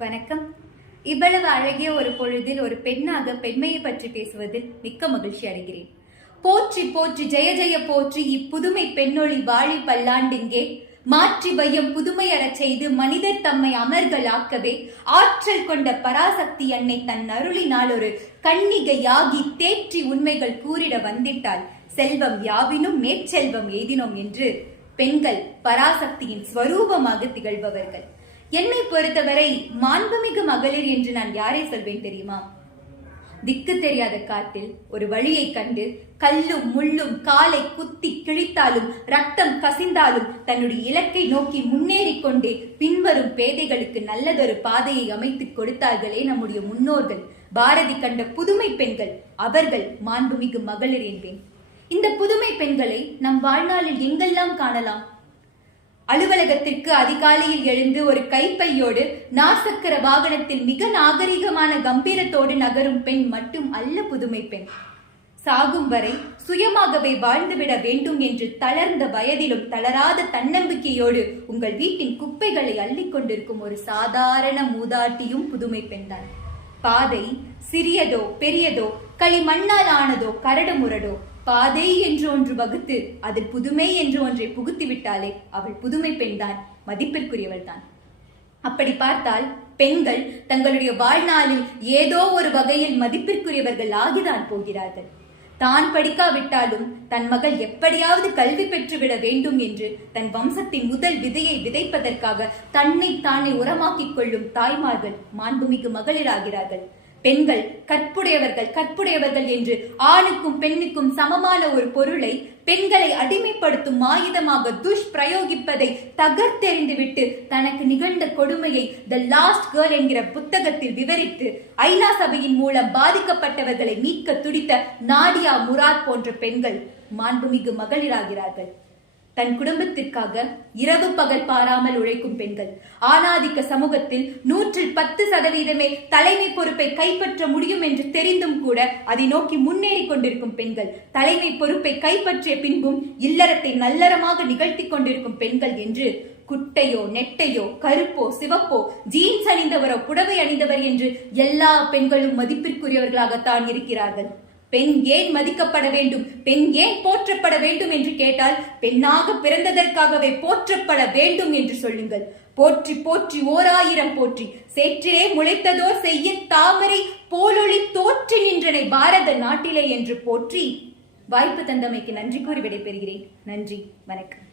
வணக்கம். இவ்வளவு அழகிய ஒரு பொழுதில் ஒரு பெண்ணாக பெண்மையை பற்றி பேசுவதில் மிக்க மகிழ்ச்சி அடைகிறேன். போற்றி போற்றி ஜெய ஜெய போற்றி இப்புதுமை பெண்ணொளி வாழி பல்லாண்டிங்கே. மாற்றி வையம் புதுமையறச் செய்து மனிதர் தம்மை அமர்களாக்கவே. ஆற்றல் கொண்ட பராசக்தி அன்னை தன் அருளினால் ஒரு கண்ணிகையாகி தேற்றி உண்மைகள் கூறிட வந்திட்டால் செல்வம் யாவினும் மேற்செல்வம் எய்தினோம் என்று பெண்கள் பராசக்தியின் ஸ்வரூபமாக திகழ்பவர்கள். என்னை பொறுத்தவரை மாண்புமிகு மகளிர் என்று நான் யாரை சொல்வேன் தெரியுமா? திக்கு தெரியாத காட்டில் ஒரு வழியை கண்டு கல்லும் முள்ளும் காலை குத்தி கிழித்தாலும் ரத்தம் கசிந்தாலும் தன்னுடைய இலக்கை நோக்கி முன்னேறி கொண்டே பின்வரும் பேதைகளுக்கு நல்லதொரு பாதையை அமைத்துக் கொடுத்தார்களே நம்முடைய முன்னோர்கள். பாரதி கண்ட புதுமை பெண்கள் அவர்கள் மாண்புமிகு மகளிர் என்பேன். இந்த புதுமை பெண்களை நம் வாழ்நாளில் எங்கெல்லாம் காணலாம்? அலுவலகத்திற்கு அதிகாலையில் எழுந்து ஒரு கைப்பையோடு நாசக்கர வாகனத்தில் மிக நாகரிகமான கம்பீரத்தோடு நகரும் பெண் மட்டும் அல்ல புதுமை பெண். சாகும் வரை சுயமாகவே வாழ்ந்துவிட வேண்டும் என்று தளர்ந்த வயதிலும் தளராத தன்னம்பிக்கையோடு உங்கள் வீட்டின் குப்பைகளை அள்ளிக்கொண்டிருக்கும் ஒரு சாதாரண மூதாட்டியும் புதுமை பெண்தான் பாதை சிறியதோ பெரியதோ களிமண்ணால் ஆனதோ கரடு முரடோ பாதை என்று ஒன்று வகுத்து அதில் புதுமை என்று ஒன்றை புகுத்தி விட்டாலே அவள் புதுமை பெண்தான் மதிப்பிற்குரியவள் தான். அப்படி பார்த்தால் பெண்கள் தங்களுடைய வாழ்நாளில் ஏதோ ஒரு வகையில் மதிப்பிற்குரியவர்கள் ஆகிதான் போகிறார்கள். தான் படிக்காவிட்டாலும் தன் மகள் எப்படியாவது கல்வி பெற்றுவிட வேண்டும் என்று தன் வம்சத்தின் முதல் விதையை விதைப்பதற்காக தன்னை தானே உரமாக்கிக் கொள்ளும் தாய்மார்கள் மாண்புமிகு மகளிராகிறார்கள். பெண்கள் கற்புடையவர்கள் கற்புடையவர்கள் என்று ஆணுக்கும் பெண்ணுக்கும் சமமான ஒரு பொருளை பெண்களை அடிமைப்படுத்தும் ஆயுதமாக துஷ்பிரயோகிப்பதை தகர்த்தெறிந்துவிட்டு தனக்கு நிகழ்ந்த கொடுமையை த லாஸ்ட் கேர்ள் என்கிற புத்தகத்தில் விவரித்து ஐநா சபையின் மூலம் பாதிக்கப்பட்டவர்களை மீட்க துடித்த நாடியா முராத் போன்ற பெண்கள் மாண்புமிகு மகளிராகிறார்கள். தன் குடும்பத்திற்காக இரவு பகல் பாராமல் உழைக்கும் பெண்கள். ஆணாதிக்க சமூகத்தில் நூற்றில் பத்து சதவீதமே தலைமை பொறுப்பை கைப்பற்ற முடியும் என்று தெரிந்தும் கூட அதை நோக்கி முன்னேறி கொண்டிருக்கும் பெண்கள். தலைமை பொறுப்பை கைப்பற்றிய பின்பும் இல்லறத்தை நல்லறமாக நிகழ்த்தி கொண்டிருக்கும் பெண்கள் என்று குட்டையோ நெட்டையோ கருப்போ சிவப்போ ஜீன்ஸ் அணிந்தவரோ புடவை அணிந்தவர் என்று எல்லா பெண்களும் மதிப்பிற்குரியவர்களாகத்தான் இருக்கிறார்கள். பெண் ஏன் மதிக்கப்பட வேண்டும்? பெண் ஏன் போற்றப்பட வேண்டும் என்று கேட்டால் பெண்ணாக பிறந்ததற்காகவே போற்றப்பட வேண்டும் என்று சொல்லுங்கள். போற்றி போற்றி ஓர் ஆயிரம் போற்றி. சேற்றிலே முளைத்ததோர் செய்ய தாமரை போலொளி தோற்றி நின்றனை பாரத நாட்டிலே என்று போற்றி. வாய்ப்பு தந்தமைக்கு நன்றி கூறி விடைபெறுகிறேன். நன்றி வணக்கம்.